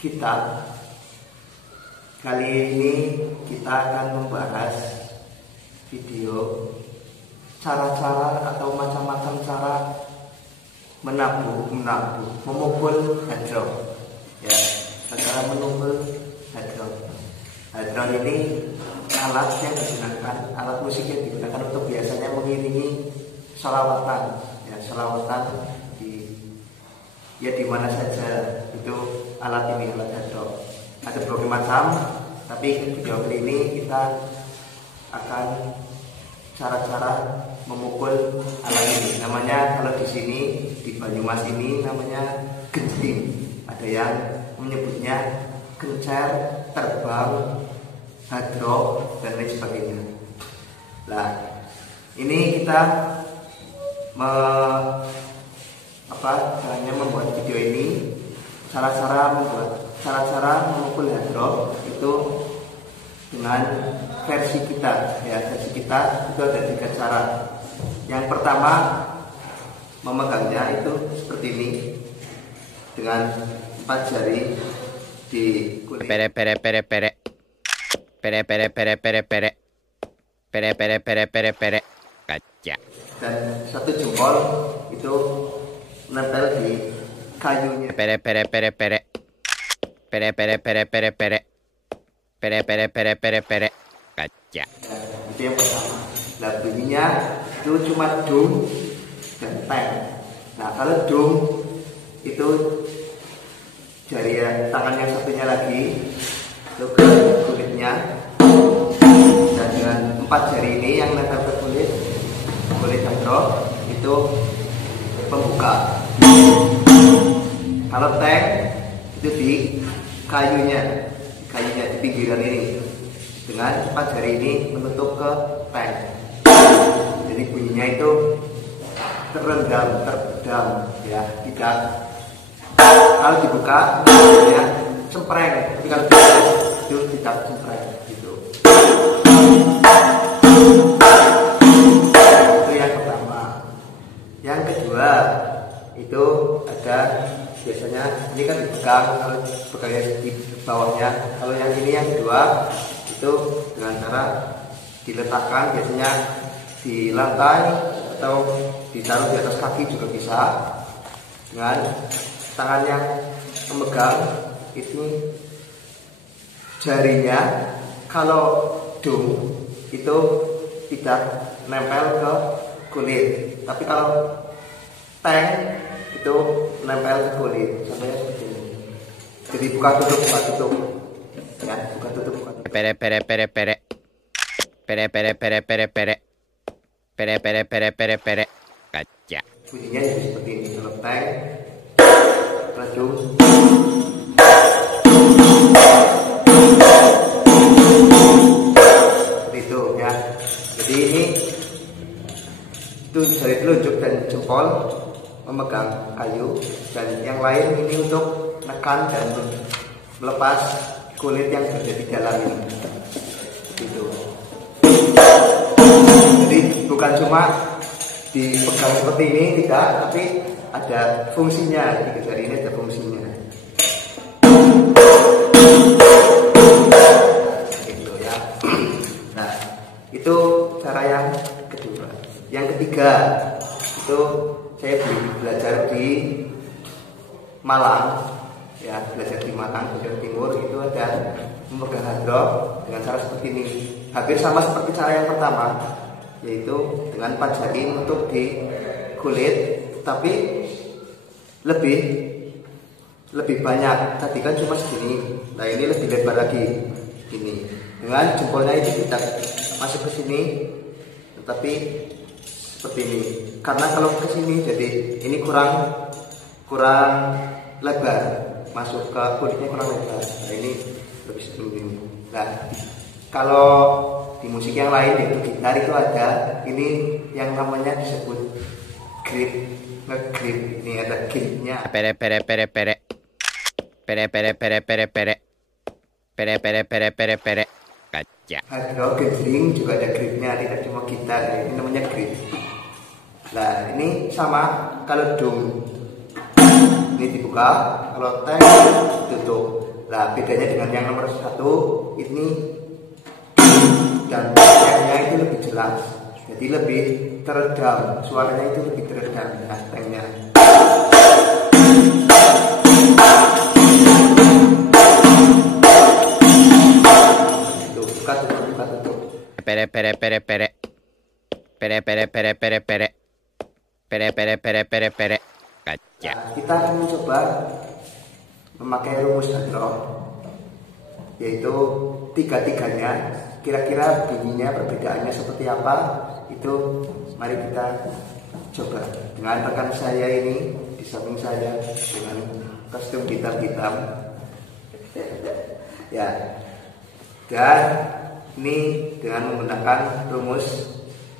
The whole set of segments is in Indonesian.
kita. Kali ini kita akan membahas video cara-cara atau macam-macam cara memukul hadroh. Ya, cara memukul hadroh. Hadroh ini alat yang digunakan, alat musik yang digunakan untuk biasanya mengiringi sholawatan. Ya, sholawatan di mana saja itu alat ini, alat hadroh. Ada berbagai macam, tapi video kali ini kita akan cara-cara memukul alat ini. Namanya kalau di sini di Banyumas ini namanya genting. Ada yang menyebutnya gencer, terbang, hadroh, dan lain sebagainya. Nah, ini kita caranya membuat video ini, cara-cara memukul hadroh itu dengan versi kita. Ya, versi kita itu ada 3 cara. Yang pertama, memegangnya itu seperti ini dengan 4 jari di kulit. Kaca. Dan 1 jempol itu menempel di kayunya. Kaca. Nah, itu yang pertama. Nah, bunyinya itu cuma dung dan teng. Nah, kalau dung itu jari tangan yang satunya lagi itu ke kulitnya, dan dengan 4 jari ini yang nempel ke kulit hadroh itu pembuka. Kalau teng itu di kayunya di pinggiran ini, dengan 4 jari ini menutup ke teng. Jadi bunyinya itu teredam, ya, tidak. Kalau dibuka ya cempreng, tapi kalau itu tidak cempreng gitu. Itu yang pertama. Yang kedua itu ada biasanya ini kan dipegang, kalau pegangnya di bawahnya. Kalau yang ini yang kedua itu dengan cara diletakkan, biasanya di lantai atau ditaruh di atas kaki juga bisa. Dengan tangan yang memegang itu jarinya, kalau dung itu tidak nempel ke kulit, tapi kalau teng itu nempel ke kulit. Contohnya seperti ini. Jadi buka tutup ya, buka tutup. Kaca. Bunyinya jadi seperti ini. Kalau teng, dung, seperti itu ya. Jadi ini itu jari telunjuk dan jempol memegang kayu, dan yang lain ini untuk menekan dan melepas kulit yang berada di dalam ini. Gitu. Jadi bukan cuma dipegang seperti ini, tidak, tapi ada fungsinya. Di jari ini ada fungsinya. Gitu ya. Nah, itu cara yang kedua. Yang ketiga itu saya belajar di Malang, ya, belajar di Malang, Jawa Timur. Itu ada memegang hadroh dengan cara seperti ini, hampir sama seperti cara yang pertama, yaitu dengan 4 jari untuk di kulit, tapi lebih banyak. Tadi kan cuma segini, nah ini lebih lebar lagi ini. Dengan jempolnya itu tidak masuk ke sini, tetapi seperti ini. Karena kalau ke sini jadi ini kurang lebar, masuk ke kulitnya kurang lebar. Nah ini lebih seperti ini. Nah, kalau di musik yang lain yaitu gitar itu ada ini yang namanya disebut grip, ngegrip. Ini ada gripnya. Kaca. Hadroh, gending juga ada gripnya, tidak cuma gitar. Ini namanya grip. Nah, ini sama kalau dung ini dibuka, kalau teng tutup. Nah, bedanya dengan yang nomor 1 ini dan tengnya itu lebih jelas, jadi lebih teredam, suaranya itu lebih teredam ya, tengnya. Itu buka tutup. Pere pere pere pere. Pere pere pere pere pere. Pere pere pere pere pere. Kaca. Nah, kita akan mencoba memakai rumus hadroh, yaitu tiga-tiganya. Kira-kira bunyinya perbedaannya seperti apa? Itu mari kita coba dengan rekan saya ini di samping saya dengan kostum hitam-hitam. Ya, dan ini dengan menggunakan rumus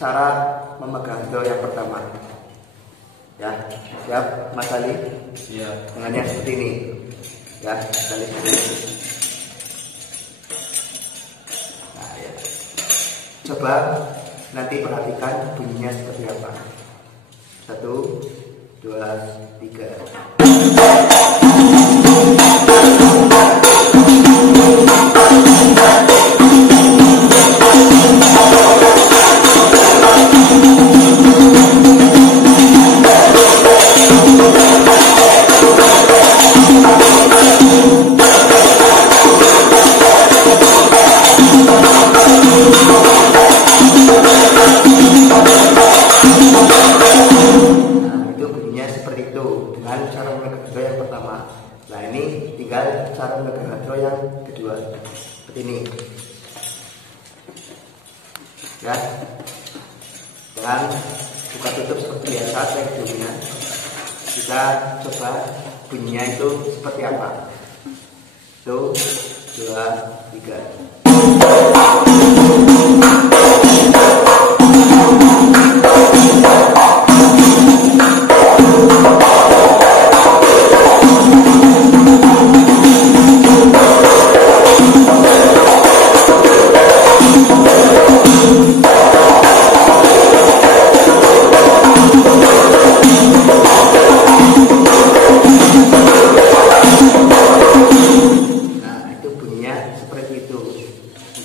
cara memegang hadroh yang pertama. Ya, siap Mas Ali? Iya. Dengan yang seperti ini. Ya, kita lihat dulu. Nah, ya. Coba nanti perhatikan bunyinya seperti apa. 1, 2, 3. Dengan cara memegang hadroh yang pertama. Nah, ini tinggal cara memegang hadroh yang kedua, seperti ini. Ya, dengan buka tutup seperti biasa sebelumnya. Kita coba bunyinya itu seperti apa. 1, 2, 3.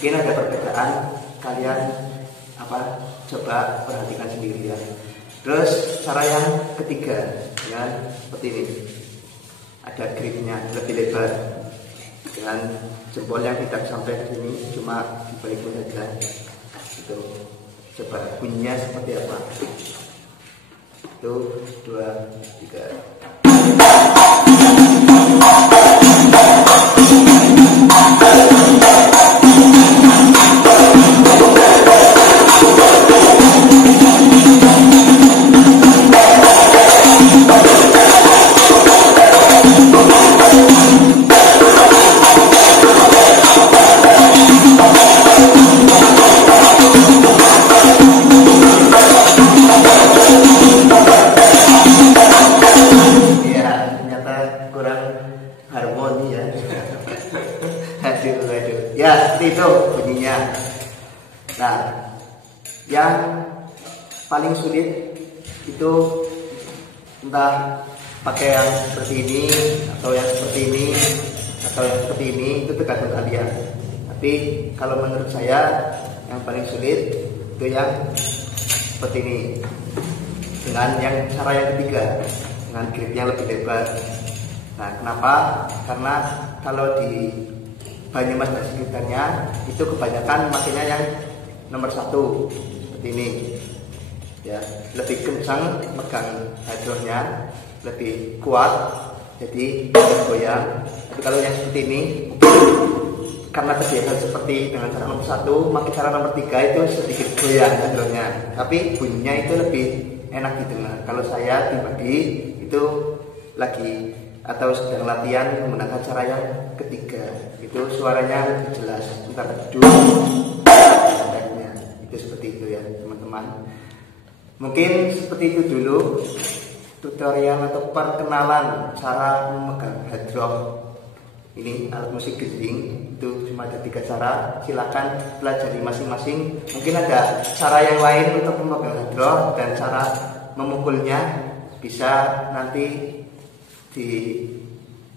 Mungkin ada perbedaan, kalian coba perhatikan sendiri ya. Terus cara yang ketiga ya, seperti ini. Ada gripnya lebih lebar dengan jempol yang tidak sampai ke sini, cuma di balik saja. Itu coba bunyinya seperti apa. 1, 2, 3. Ya, seperti itu bunyinya. Nah, yang paling sulit itu entah pakai yang seperti ini atau yang seperti ini atau yang seperti ini, itu tergantung kalian. Tapi kalau menurut saya yang paling sulit itu yang seperti ini, dengan yang cara yang ketiga, dengan grip yang lebih lebar. Nah, kenapa? Karena kalau di Banyumas dan sekitarnya itu kebanyakan makanya yang nomor 1 seperti ini ya, lebih kencang megang hadrohnya, lebih kuat, jadi tidak goyang. Tapi kalau yang seperti ini karena kebiasaan seperti dengan cara nomor 1, maka cara nomor 3 itu sedikit goyang hadrohnya, tapi bunyinya itu lebih enak didengar. Kalau saya pribadi itu lagi atau sedang latihan menggunakan cara yang ketiga, itu suaranya lebih jelas, entar teduh, itu seperti itu ya teman-teman. Mungkin seperti itu dulu tutorial atau perkenalan cara memegang hadroh. Ini alat musik gending, itu cuma ada 3 cara, silakan pelajari masing-masing. Mungkin ada cara yang lain untuk memegang hadroh dan cara memukulnya, bisa nanti di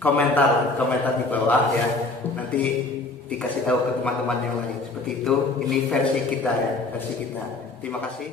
komentar di bawah ya. Nanti dikasih tahu ke teman-teman yang lain. Seperti itu. Ini versi kita ya, versi kita. Terima kasih.